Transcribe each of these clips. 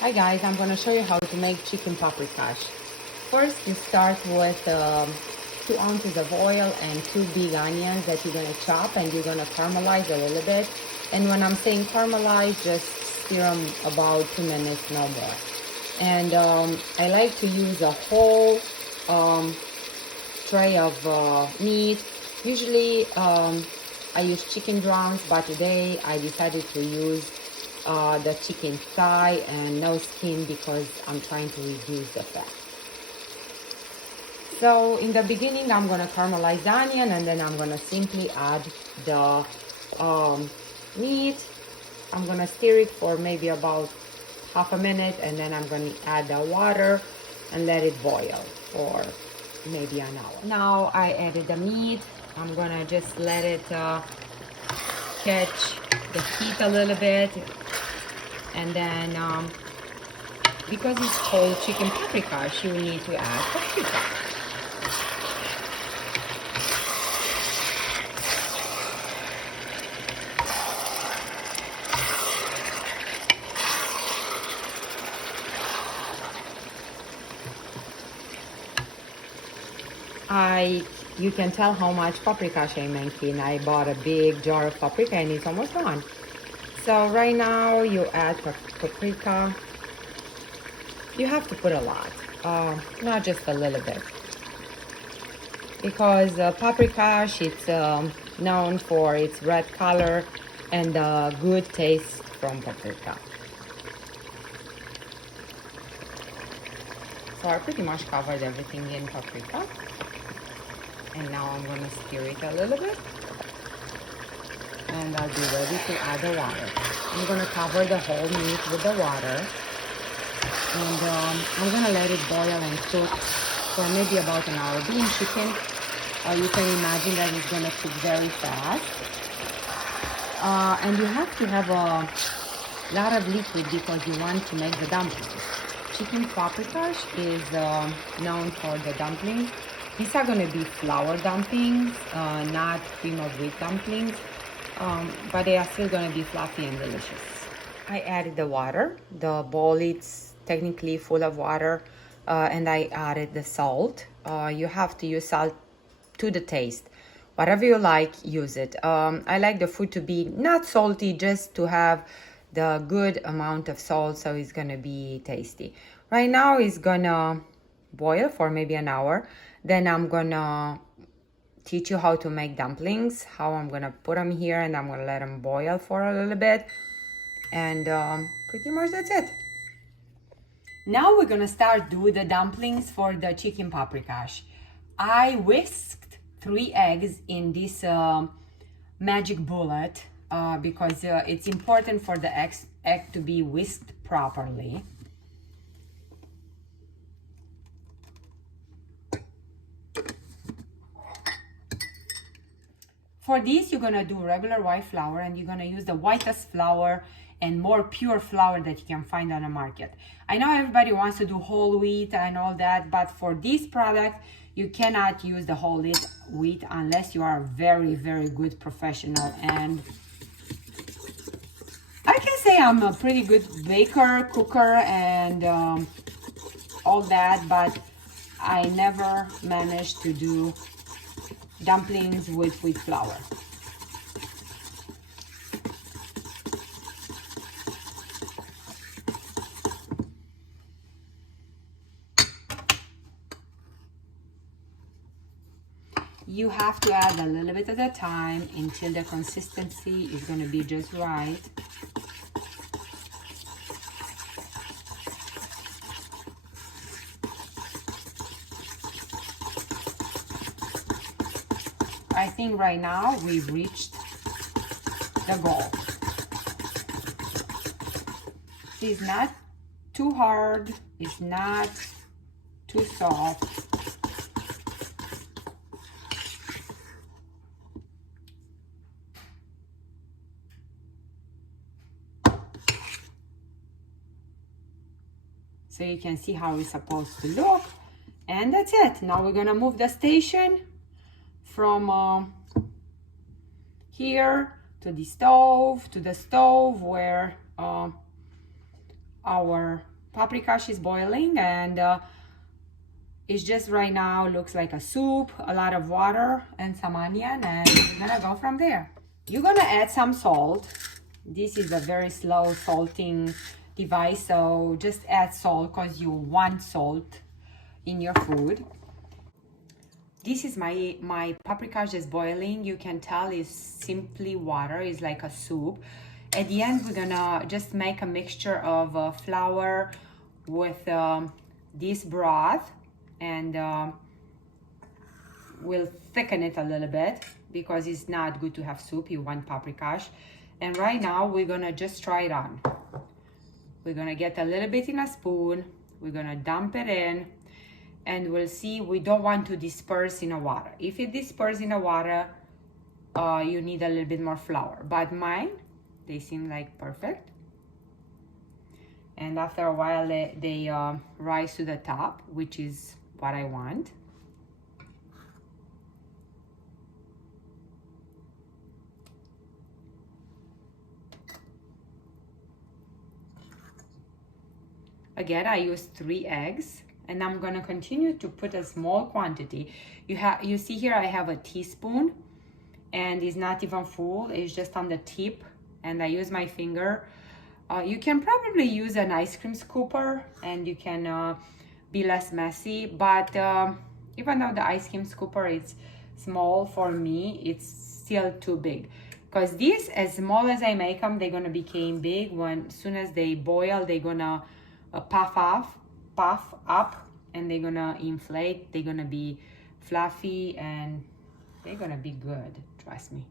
Hi guys, I'm going to show you how to make chicken paprikas. First, you start with 2 ounces of oil and 2 big onions that you're going to chop, and you're going to caramelize a little bit. And when I'm saying caramelize, just stir them about 2 minutes, no more. And I like to use a whole tray of meat. Usually I use chicken drums, but today I decided to use the chicken thigh and no skin because I'm trying to reduce the fat. So in the beginning I'm going to caramelize the onion, and then I'm going to simply add the meat. I'm going to stir it for maybe about half a minute, and then I'm going to add the water and let it boil for maybe an hour. Now I added the meat. I'm going to just let it catch the heat a little bit. And then, because it's called chicken paprika, you need to add paprika. You can tell how much paprika I'm making. I bought a big jar of paprika and it's almost gone. So right now you add paprika. You have to put a lot, not just a little bit, because paprika, it's known for its red color and the good taste from paprika. So I pretty much covered everything in paprika, and now I'm going to stir it a little bit, and I'll be ready to add the water. I'm going to cover the whole meat with the water, and I'm going to let it boil and cook for maybe about an hour. Being chicken, you can imagine that it's going to cook very fast, and you have to have a lot of liquid because you want to make the dumplings. Chicken paprika is known for the dumplings. These are going to be flour dumplings, not cream of wheat dumplings, but they are still going to be fluffy and delicious. I added the water. The bowl is technically full of water, and I added the salt. You have to use salt to the taste. Whatever you like, use it. I like the food to be not salty, just to have the good amount of salt, so it's gonna be tasty. Right now it's gonna boil for maybe an hour. Then I'm gonna teach you how to make dumplings, how I'm gonna put them here, and I'm gonna let them boil for a little bit, and pretty much that's it. Now we're gonna start do the dumplings for the chicken paprikash. I whisked 3 eggs in this magic bullet because it's important for the egg to be whisked properly. For this, you're gonna do regular white flour, and you're gonna use the whitest flour and more pure flour that you can find on the market. I know everybody wants to do whole wheat and all that, but for this product, you cannot use the whole wheat unless you are a very, very good professional. And I can say I'm a pretty good baker, cooker, and all that, but I never managed to do dumplings with wheat flour. You have to add a little bit at a time until the consistency is going to be just right. I think right now we've reached the goal. It's not too hard, it's not too soft. So you can see how it's supposed to look, and that's it. Now we're gonna move the station from here to the stove where our paprika is boiling, and it's just right now looks like a soup, a lot of water and some onion, and we're gonna go from there. You're gonna add some salt. This is a very slow salting device, so just add salt because you want salt in your food. This is my paprika just boiling. You can tell it's simply water, it's like a soup. At the end, we're gonna just make a mixture of flour with this broth, and we'll thicken it a little bit because it's not good to have soup. You want paprika. And right now we're gonna just try it on. We're gonna get a little bit in a spoon. We're gonna dump it in, and we'll see. We don't want to disperse in the water. If it disperses in the water, you need a little bit more flour. But mine, they seem like perfect. And after a while, they rise to the top, which is what I want. Again, I used 3 eggs, and I'm gonna continue to put a small quantity. You see here I have a teaspoon, and it's not even full, it's just on the tip, and I use my finger. You can probably use an ice cream scooper, and you can be less messy, but even though the ice cream scooper is small, for me it's still too big, because these, as small as I make them, they're gonna become big. As soon as they boil, they're gonna puff up, and they're gonna inflate. They're gonna be fluffy, and they're gonna be good, trust me.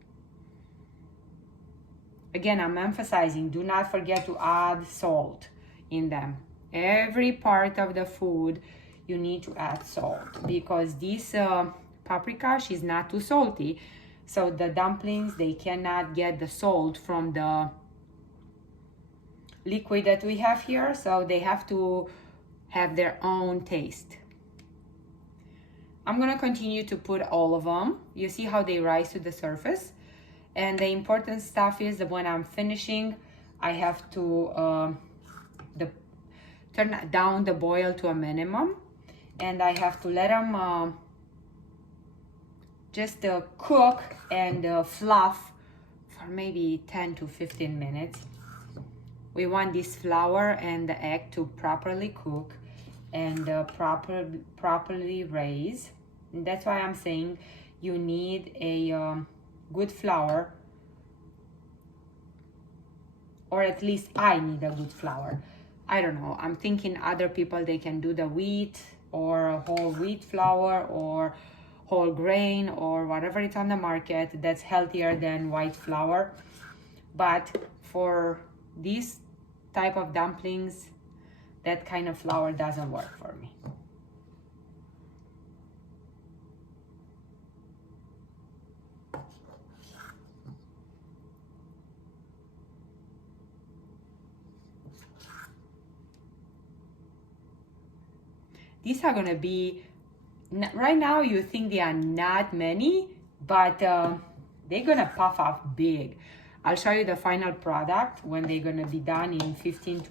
Again, I'm emphasizing, do not forget to add salt in them. Every part of the food you need to add salt, because this paprika is not too salty, so the dumplings, they cannot get the salt from the liquid that we have here, so they have to have their own taste. I'm gonna continue to put all of them. You see how they rise to the surface, and the important stuff is that when I'm finishing, I have to turn down the boil to a minimum, and I have to let them just cook and fluff for maybe 10 to 15 minutes. We want this flour and the egg to properly cook and properly raise. And that's why I'm saying you need a good flour, or at least I need a good flour. I don't know, I'm thinking other people, they can do the wheat or whole wheat flour or whole grain or whatever it's on the market that's healthier than white flour. But for this type of dumplings, that kind of flour doesn't work for me. These are gonna be, right now you think they are not many, but they're gonna puff up big. I'll show you the final product when they're gonna be done in 15,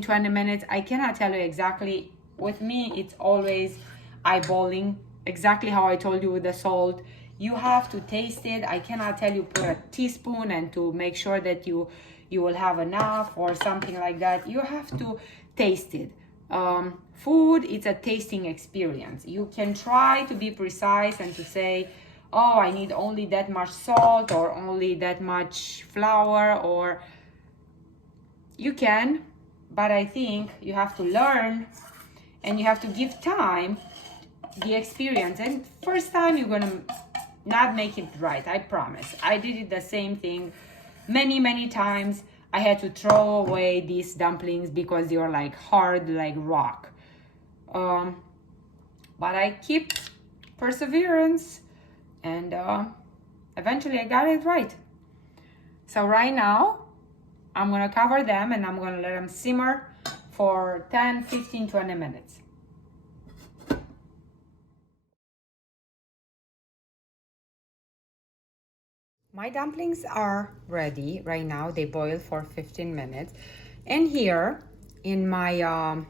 20 minutes. I cannot tell you exactly. With me, it's always eyeballing, exactly how I told you with the salt. You have to taste it. I cannot tell you put a teaspoon and to make sure that you will have enough or something like that. You have to taste it. Food, it's a tasting experience. You can try to be precise and to say, oh, I need only that much salt or only that much flour, or you can, but I think you have to learn and you have to give time, the experience. And first time you're gonna not make it right, I promise. I did it the same thing many times. I had to throw away these dumplings because they were like hard like rock. But I keep perseverance, and eventually I got it right. So right now I'm gonna cover them and I'm gonna let them simmer for 10, 15, 20 minutes. My dumplings are ready right now. They boil for 15 minutes. And here in my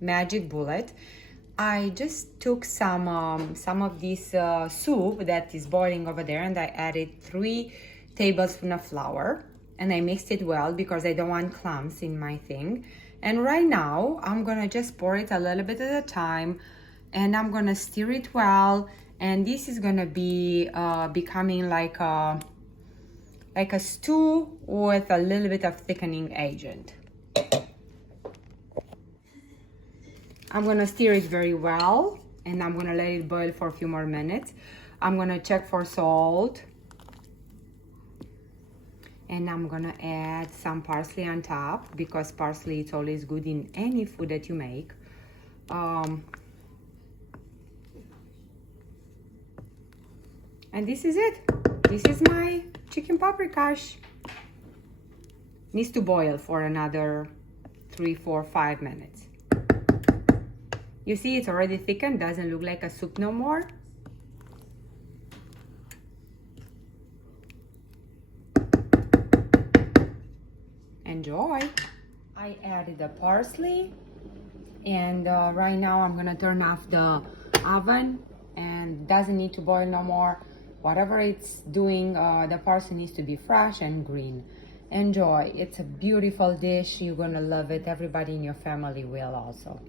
magic bullet, I just took some of this soup that is boiling over there, and I added 3 tablespoons of flour, and I mixed it well because I don't want clumps in my thing. And right now I'm gonna just pour it a little bit at a time, and I'm gonna stir it well, and this is gonna be becoming like a stew with a little bit of thickening agent. I'm gonna stir it very well, and I'm gonna let it boil for a few more minutes. I'm gonna check for salt, and I'm gonna add some parsley on top because parsley is always good in any food that you make. And this is it. This is my chicken paprikash. Needs to boil for another 3, 4, 5 minutes. You see, it's already thickened, doesn't look like a soup no more. Enjoy. I added the parsley, and right now I'm gonna turn off the oven, and doesn't need to boil no more. Whatever it's doing, the parsley needs to be fresh and green. Enjoy. It's a beautiful dish. You're gonna love it. Everybody in your family will also.